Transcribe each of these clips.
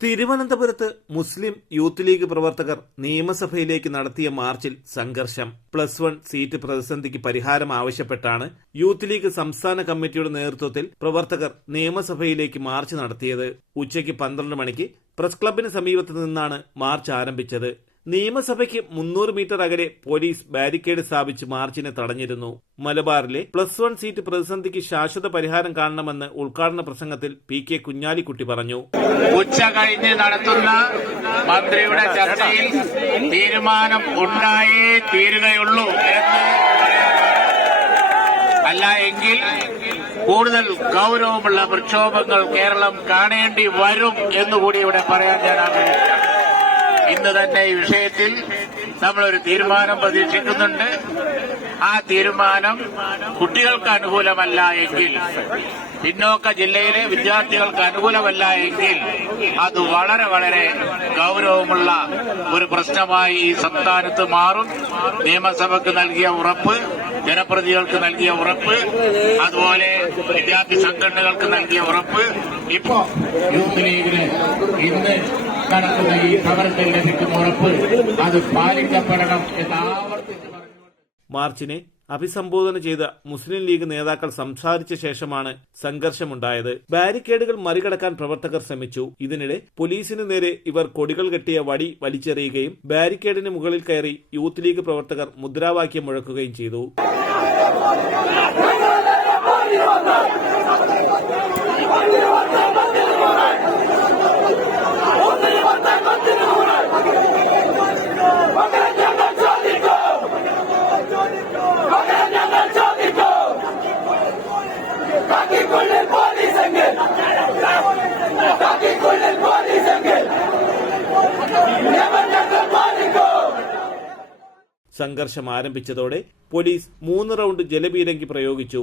തിരുവനന്തപുരത്ത് മുസ്ലിം youth league പ്രവർത്തകർ നിയമസഭയിലേക്ക് നടത്തിയ മാർച്ചിൽ സംഘർഷം. +1 സീറ്റ് പ്രതിസന്ധിക്ക് പരിഹാരം ആവശ്യപ്പെട്ടാണ് യൂത്ത് ലീഗ് സംസ്ഥാന കമ്മിറ്റിയുടെ നേതൃത്വത്തിൽ പ്രവർത്തകർ നിയമസഭയിലേക്ക് മാർച്ച് നടത്തിയത്. ഉച്ചയ്ക്ക് 12 മണിക്ക് പ്രസ് ക്ലബിന് സമീപത്ത് നിന്നാണ് മാർച്ച് ആരംഭിച്ചത്. നിയമസഭയ്ക്ക് 300 മീറ്റർ അകലെ പോലീസ് ബാരിക്കേഡ് സ്ഥാപിച്ച് മാർച്ചിനെ തടഞ്ഞിരുന്നു. മലബാറിലെ +1 സീറ്റ് പ്രതിസന്ധിക്ക് ശാശ്വത പരിഹാരം കാണണമെന്ന് ഉദ്ഘാടന പ്രസംഗത്തിൽ PK കുഞ്ഞാലിക്കുട്ടി പറഞ്ഞു. ഉച്ച കഴിഞ്ഞ് നടത്തുന്ന മന്ത്രിയുടെ ചർച്ചയിൽ തീരുമാനം ഉണ്ടായേ തീരുകയുള്ളൂ എന്ന് അല്ല എങ്കിൽ കൂടുതൽ ഗൌരവമുള്ള പ്രക്ഷോഭങ്ങൾ കേരളം കാണേണ്ടി വരും എന്നുകൂടി ഇവിടെ പറയാൻ ഞാൻ ആഗ്രഹിക്കുന്നു. ഇന്ന് തന്നെ ഈ വിഷയത്തിൽ നമ്മളൊരു തീരുമാനം പ്രതീക്ഷിക്കുന്നുണ്ട്. ആ തീരുമാനം കുട്ടികൾക്ക് അനുകൂലമല്ല എങ്കിൽ, പിന്നോക്ക ജില്ലയിലെ വിദ്യാർത്ഥികൾക്ക് അനുകൂലമല്ല എങ്കിൽ അത് വളരെ വളരെ ഗൌരവമുള്ള ഒരു പ്രശ്നമായി ഈ സംസ്ഥാനത്ത് മാറും. നിയമസഭയ്ക്ക് നൽകിയ ഉറപ്പ്, ജനപ്രതിനിധികൾക്ക് നൽകിയ ഉറപ്പ്, അതുപോലെ വിദ്യാർത്ഥി സംഘടനകൾക്ക് നൽകിയ ഉറപ്പ് ഇപ്പോ യൂത്ത് ലീഗിന് ഇന്ന് നടക്കുന്ന ഈ സമരത്തിൽ ലഭിക്കുന്ന ഉറപ്പ് അത് പാലിക്കപ്പെടണം എന്ന് ആവർത്തിച്ച് പറഞ്ഞു. മാർച്ചിനെ അഭിസംബോധന ചെയ്ത മുസ്ലിം ലീഗ് നേതാക്കൾ സംസാരിച്ച ശേഷമാണ് സംഘർഷമുണ്ടായത്. ബാരിക്കേഡുകൾ മറികടക്കാൻ പ്രവർത്തകർ ശ്രമിച്ചു. ഇതിനിടെ പോലീസിന് നേരെ ഇവർ കൊടികൾ കെട്ടിയ വടി വലിച്ചെറിയുകയും ബാരിക്കേഡിന് മുകളിൽ കയറി യൂത്ത് ലീഗ് പ്രവർത്തകർ മുദ്രാവാക്യം മുഴക്കുകയും ചെയ്തു. സംഘർഷം ആരംഭിച്ചതോടെ പോലീസ് 3 റൗണ്ട് ജലപീരങ്കി പ്രയോഗിച്ചു.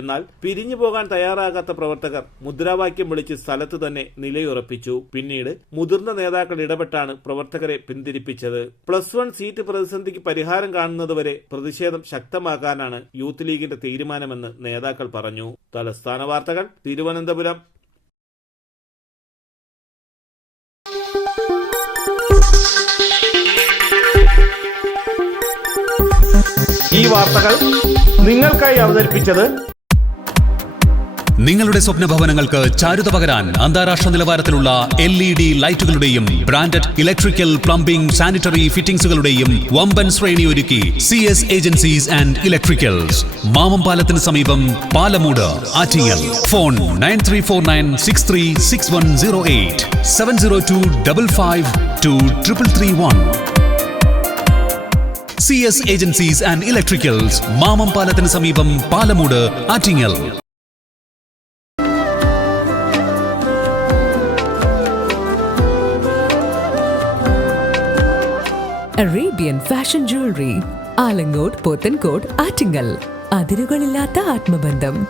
എന്നാൽ പിരിഞ്ഞു പോകാൻ തയ്യാറാകാത്ത പ്രവർത്തകർ മുദ്രാവാക്യം വിളിച്ച് സ്ഥലത്ത് തന്നെ നിലയുറപ്പിച്ചു. പിന്നീട് മുതിർന്ന നേതാക്കൾ ഇടപെട്ടാണ് പ്രവർത്തകരെ പിന്തിരിപ്പിച്ചത്. +1 സീറ്റ് പ്രതിസന്ധിക്ക് പരിഹാരം കാണുന്നതുവരെ പ്രതിഷേധം ശക്തമാക്കാനാണ് യൂത്ത് ലീഗിന്റെ തീരുമാനമെന്ന് നേതാക്കൾ പറഞ്ഞു. തലസ്ഥാന വാർത്തകൾ, തിരുവനന്തപുരം. ഈ വാർത്തകൾ നിങ്ങൾക്കായി അവതരിപ്പിച്ചത് നിങ്ങളുടെ സ്വപ്ന ഭവനങ്ങൾക്ക് ചാരുത പകരാൻ അന്താരാഷ്ട്ര നിലവാരത്തിലുള്ള LED ലൈറ്റുകളുടെയും ബ്രാൻഡഡ് ഇലക്ട്രിക്കൽ, പ്ലംബിംഗ്, സാനിറ്ററി ഫിറ്റിംഗ്സുകളുടെയും വമ്പൻ ശ്രേണി ഒരുക്കി CS ഏജൻസീസ് ആൻഡ് ഇലക്ട്രിക്കൽസ്. മാമംപാലത്തിന് സമീപം, Palamood, Attingal. Phone 9349636108 702552331. CS agencies and electricals, മാമംപാലത്തിന് സമീപം, Palamood, Attingal. Arabian fashion jewellery, Alangode, Pothencode, Attingal. അതിരുകളില്ലാത്ത ആത്മബന്ധം.